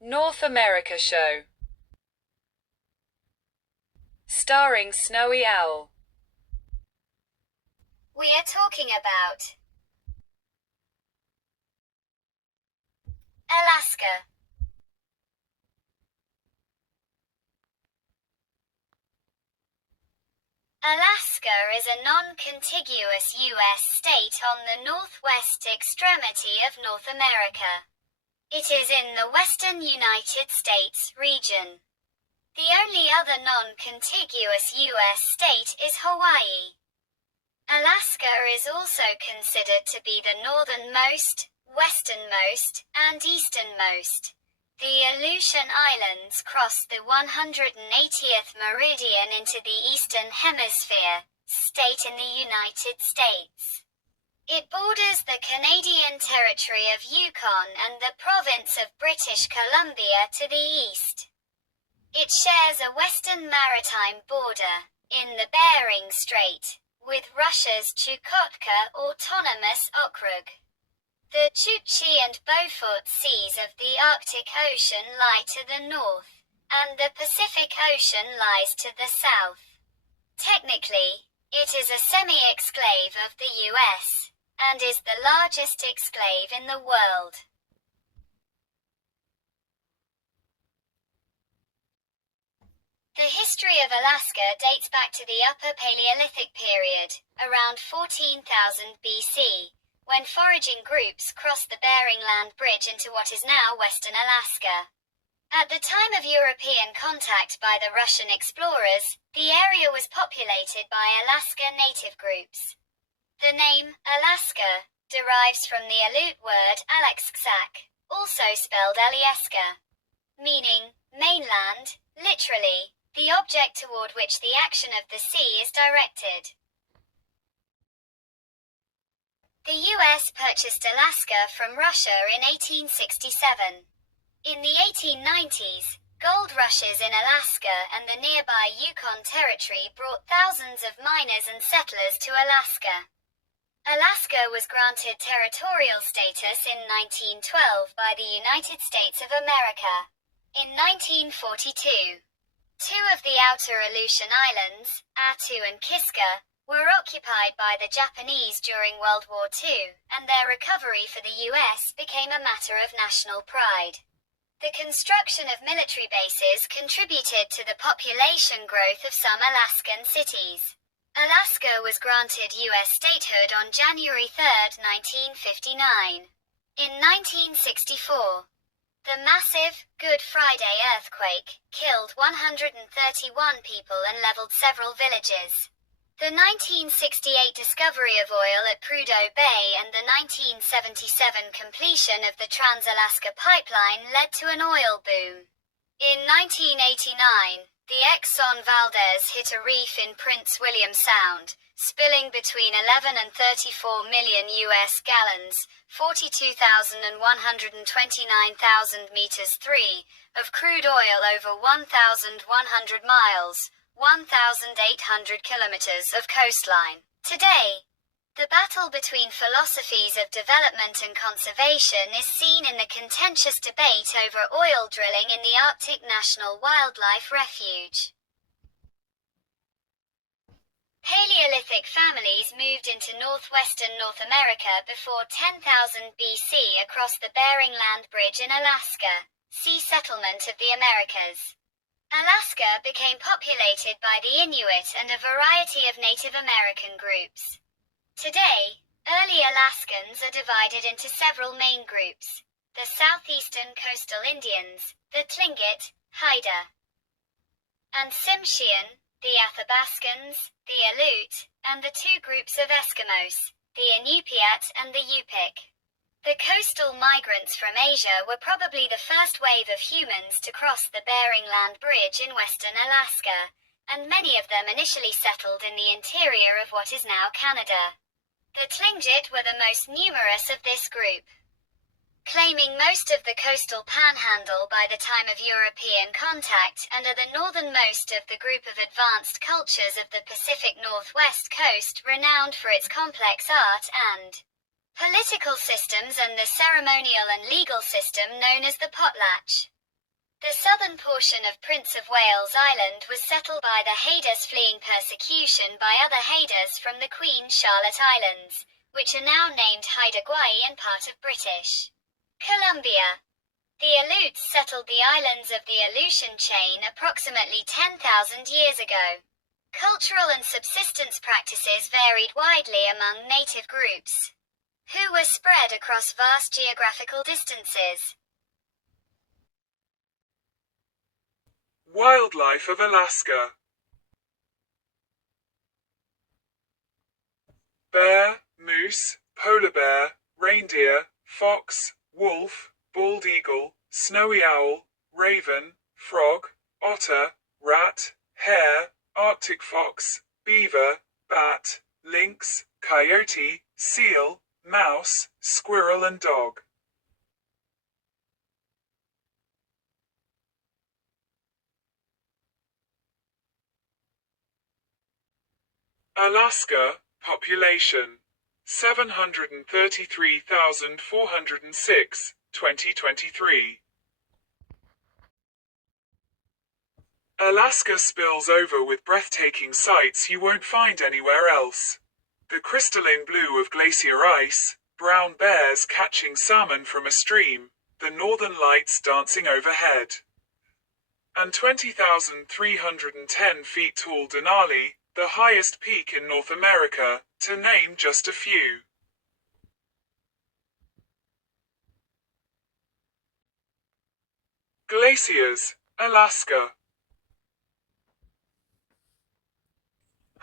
North America Show. Starring Snowy Owl. We are talking about Alaska. Alaska is a non-contiguous U.S. state on the northwest extremity of North America. It is in the western United States region. The only other non-contiguous U.S. state is Hawaii. Alaska is also considered to be the northernmost, westernmost, and easternmost. The Aleutian Islands cross the 180th meridian into the Eastern Hemisphere, state in the United States. It borders the Canadian territory of Yukon and the province of British Columbia to the east. It shares a western maritime border, in the Bering Strait, with Russia's Chukotka Autonomous Okrug. The Chukchi and Beaufort Seas of the Arctic Ocean lie to the north, and the Pacific Ocean lies to the south. Technically, it is a semi-exclave of the U.S., and is the largest exclave in the world. The history of Alaska dates back to the Upper Paleolithic period, around 14,000 BC, when foraging groups crossed the Bering Land Bridge into what is now western Alaska. At the time of European contact by the Russian explorers, the area was populated by Alaska native groups. The name, Alaska, derives from the Aleut word Alexksak, also spelled Alieska, meaning mainland, literally, the object toward which the action of the sea is directed. The U.S. purchased Alaska from Russia in 1867. In the 1890s, gold rushes in Alaska and the nearby Yukon Territory brought thousands of miners and settlers to Alaska. Alaska was granted territorial status in 1912 by the United States of America. In 1942, two of the outer Aleutian Islands, Attu and Kiska, were occupied by the Japanese during World War II, and their recovery for the U.S. became a matter of national pride. The construction of military bases contributed to the population growth of some Alaskan cities. Alaska was granted U.S. statehood on January 3, 1959. In 1964, the massive Good Friday earthquake killed 131 people and leveled several villages. The 1968 discovery of oil at Prudhoe Bay and the 1977 completion of the Trans-Alaska Pipeline led to an oil boom. In 1989, the Exxon Valdez hit a reef in Prince William Sound, spilling between 11 and 34 million U.S. gallons, 42,129,000 meters 3, of crude oil over 1,100 miles, 1,800 kilometers of coastline. Today, the battle between philosophies of development and conservation is seen in the contentious debate over oil drilling in the Arctic National Wildlife Refuge. Paleolithic families moved into northwestern North America before 10,000 BC across the Bering Land Bridge in Alaska. See Settlement of the Americas. Alaska became populated by the Inuit and a variety of Native American groups. Today, early Alaskans are divided into several main groups: the southeastern coastal Indians, the Tlingit, Haida, and Tsimshian, the Athabascans, the Aleut, and the two groups of Eskimos, the Inupiat and the Yupik. The coastal migrants from Asia were probably the first wave of humans to cross the Bering Land Bridge in western Alaska, and many of them initially settled in the interior of what is now Canada. The Tlingit were the most numerous of this group, claiming most of the coastal panhandle by the time of European contact, and are the northernmost of the group of advanced cultures of the Pacific Northwest coast, renowned for its complex art and political systems and the ceremonial and legal system known as the potlatch. The southern portion of Prince of Wales Island was settled by the Hadas fleeing persecution by other Hadas from the Queen Charlotte Islands, which are now named Haida Gwaii and part of British Columbia. The Aleutes settled the islands of the Aleutian chain approximately 10,000 years ago. Cultural and subsistence practices varied widely among native groups, who were spread across vast geographical distances. Wildlife of Alaska. Bear, moose, polar bear, reindeer, fox, wolf, bald eagle, snowy owl, raven, frog, otter, rat, hare, Arctic fox, beaver, bat, lynx, coyote, seal, mouse, squirrel and dog. Alaska, population 733,406, 2023. Alaska spills over with breathtaking sights you won't find anywhere else. The crystalline blue of glacier ice, brown bears catching salmon from a stream, the northern lights dancing overhead. And 20,310 feet tall Denali, the highest peak in North America, to name just a few. Glaciers, Alaska.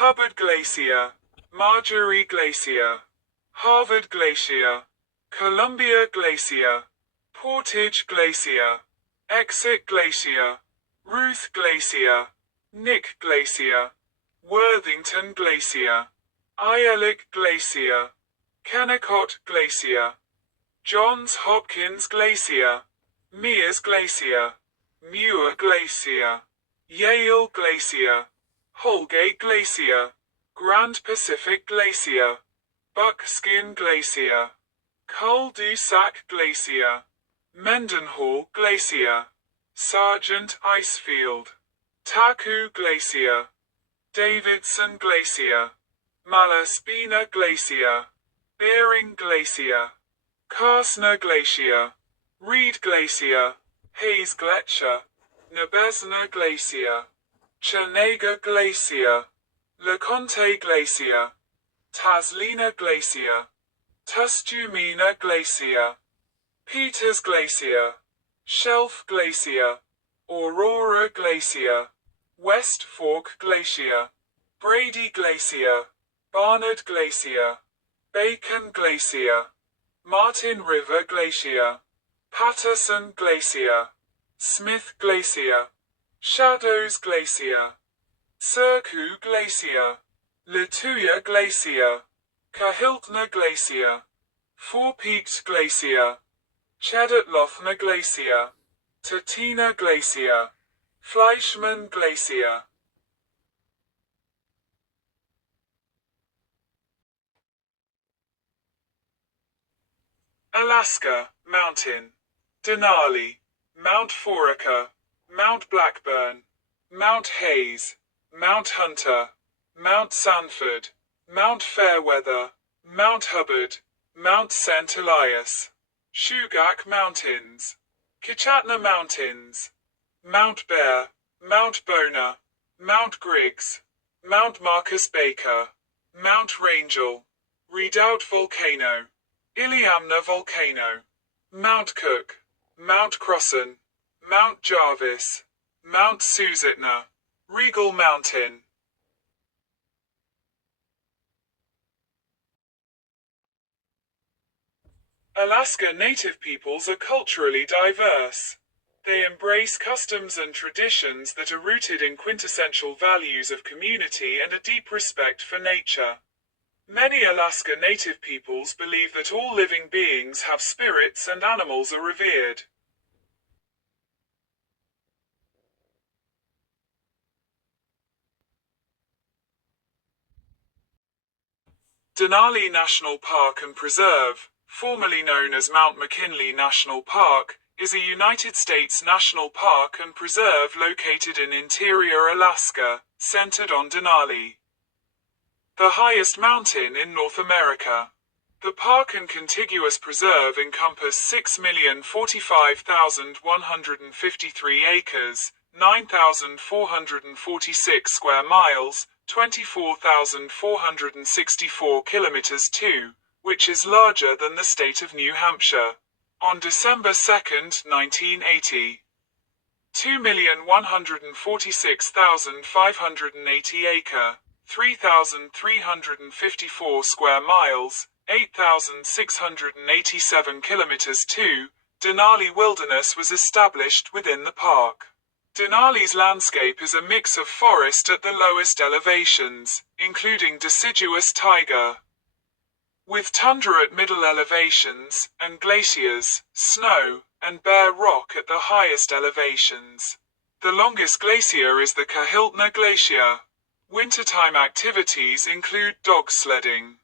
Hubbard Glacier, Marjorie Glacier, Harvard Glacier, Columbia Glacier, Portage Glacier, Exit Glacier, Ruth Glacier, Nick Glacier, Worthington Glacier, Ehrlich Glacier, Kennecott Glacier, Johns Hopkins Glacier, Mears Glacier, Muir Glacier, Yale Glacier, Holgate Glacier, Grand Pacific Glacier, Buckskin Glacier, Cul-de-Sac Glacier, Mendenhall Glacier, Sargent Icefield, Taku Glacier, Davidson Glacier, Malaspina Glacier, Bering Glacier, Karsner Glacier, Reed Glacier, Hayes Gletscher, Nabesna Glacier, Chernega Glacier, LeConte Glacier, Taslina Glacier, Tustumena Glacier, Peters Glacier, Shelf Glacier, Aurora Glacier, West Fork Glacier, Brady Glacier, Barnard Glacier, Bacon Glacier, Martin River Glacier, Patterson Glacier, Smith Glacier, Shadows Glacier, Circu Glacier, Lituya Glacier, Kahiltna Glacier, Four Peaks Glacier, Chedotlothna Glacier, Tatina Glacier, Fleischmann Glacier. Alaska, Mountain, Denali, Mount Foraker, Mount Blackburn, Mount Hayes, Mount Hunter, Mount Sanford, Mount Fairweather, Mount Hubbard, Mount St. Elias, Shugak Mountains, Kichatna Mountains, Mount Bear, Mount Bona, Mount Griggs, Mount Marcus Baker, Mount Rangel, Redoubt Volcano, Iliamna Volcano, Mount Cook, Mount Crossan, Mount Jarvis, Mount Susitna, Regal Mountain. Alaska Native peoples are culturally diverse. They embrace customs and traditions that are rooted in quintessential values of community and a deep respect for nature. Many Alaska Native peoples believe that all living beings have spirits and animals are revered. Denali National Park and Preserve, formerly known as Mount McKinley National Park, is a United States national park and preserve located in interior Alaska, centered on Denali, the highest mountain in North America. The park and contiguous preserve encompass 6,045,153 acres, 9,446 square miles, 24,464 kilometers 2, which is larger than the state of New Hampshire. On December 2, 1980, 2,146,580 acre, 3,354 square miles, 8,687 kilometers 2, Denali Wilderness was established within the park. Denali's landscape is a mix of forest at the lowest elevations, including deciduous taiga, with tundra at middle elevations, and glaciers, snow, and bare rock at the highest elevations. The longest glacier is the Kahiltna Glacier. Wintertime activities include dog sledding,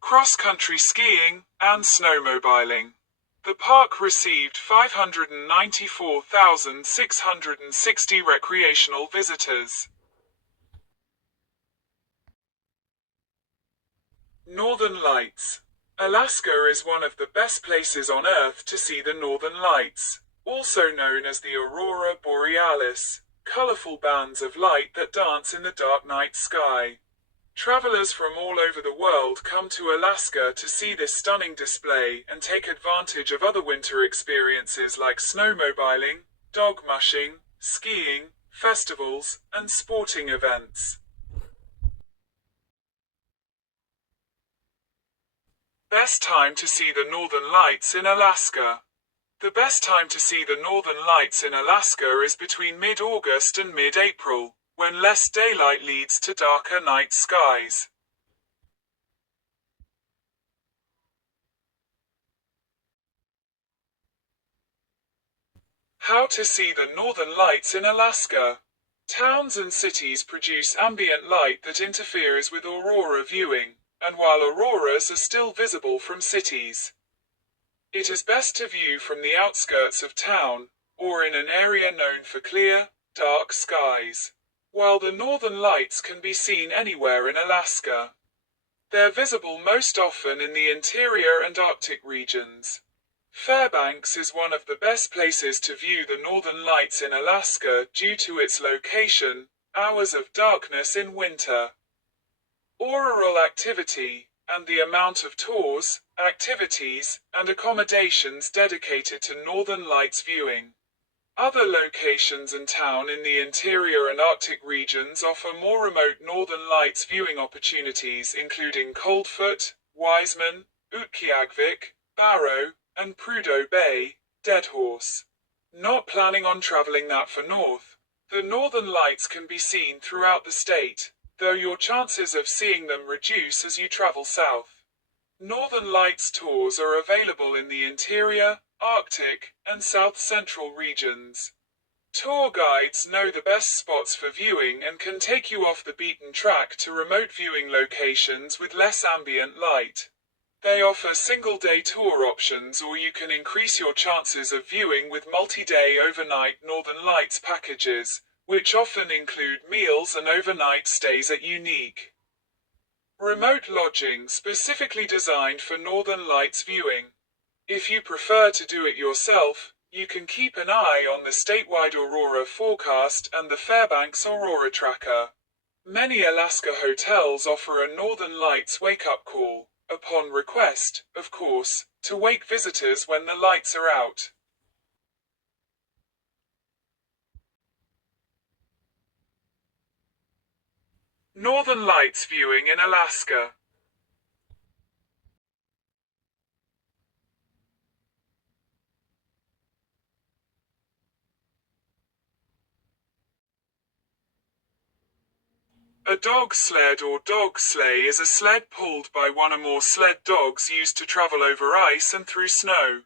cross-country skiing, and snowmobiling. The park received 594,660 recreational visitors. Northern Lights. Alaska is one of the best places on Earth to see the Northern Lights, also known as the Aurora Borealis, colorful bands of light that dance in the dark night sky. Travelers from all over the world come to Alaska to see this stunning display and take advantage of other winter experiences like snowmobiling, dog mushing, skiing, festivals, and sporting events. Best time to see the Northern Lights in Alaska. The best time to see the Northern Lights in Alaska is between mid-August and mid-April, when less daylight leads to darker night skies. How to see the Northern Lights in Alaska. Towns and cities produce ambient light that interferes with aurora viewing, and while auroras are still visible from cities, it is best to view from the outskirts of town, or in an area known for clear, dark skies. While the Northern Lights can be seen anywhere in Alaska, they're visible most often in the interior and Arctic regions. Fairbanks is one of the best places to view the Northern Lights in Alaska due to its location, hours of darkness in winter, auroral activity, and the amount of tours, activities, and accommodations dedicated to Northern Lights viewing. Other locations and towns in the interior and Arctic regions offer more remote Northern Lights viewing opportunities including Coldfoot, Wiseman, Utqiagvik, Barrow, and Prudhoe Bay, Deadhorse. Not planning on traveling that far north? The Northern Lights can be seen throughout the state, though your chances of seeing them reduce as you travel south. Northern Lights tours are available in the interior, Arctic, and South Central regions. Tour guides know the best spots for viewing and can take you off the beaten track to remote viewing locations with less ambient light. They offer single-day tour options, or you can increase your chances of viewing with multi-day overnight Northern Lights packages, which often include meals and overnight stays at unique remote lodging specifically designed for Northern Lights viewing. If you prefer to do it yourself, you can keep an eye on the statewide aurora forecast and the Fairbanks Aurora Tracker. Many Alaska hotels offer a Northern Lights wake-up call, upon request, of course, to wake visitors when the lights are out. Northern Lights viewing in Alaska. A dog sled or dog sleigh is a sled pulled by one or more sled dogs used to travel over ice and through snow.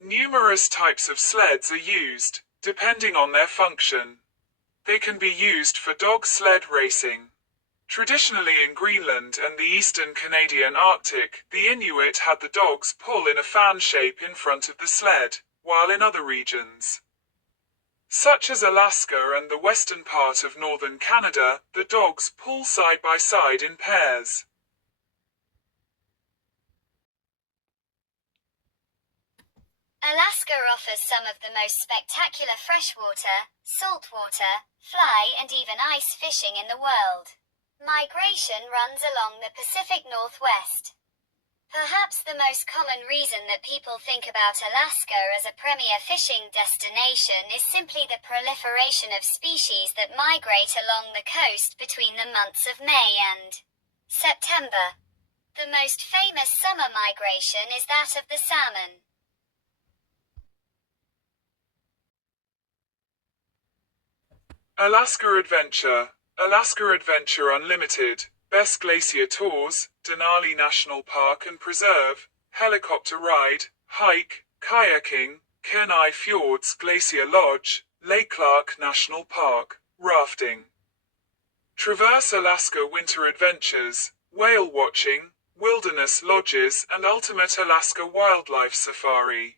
Numerous types of sleds are used, depending on their function. They can be used for dog sled racing. Traditionally in Greenland and the eastern Canadian Arctic, the Inuit had the dogs pull in a fan shape in front of the sled. while in other regions, such as Alaska and the western part of northern Canada, the dogs pull side by side in pairs. Alaska offers some of the most spectacular freshwater, saltwater, fly and even ice fishing in the world. Migration runs along the Pacific Northwest. Perhaps the most common reason that people think about Alaska as a premier fishing destination is simply the proliferation of species that migrate along the coast between the months of May and September. The most famous summer migration is that of the salmon. Alaska Adventure, Alaska Adventure Unlimited, Best Glacier Tours, Denali National Park and Preserve, Helicopter Ride, Hike, Kayaking, Kenai Fjords Glacier Lodge, Lake Clark National Park, Rafting. Traverse Alaska Winter Adventures, Whale Watching, Wilderness Lodges and Ultimate Alaska Wildlife Safari.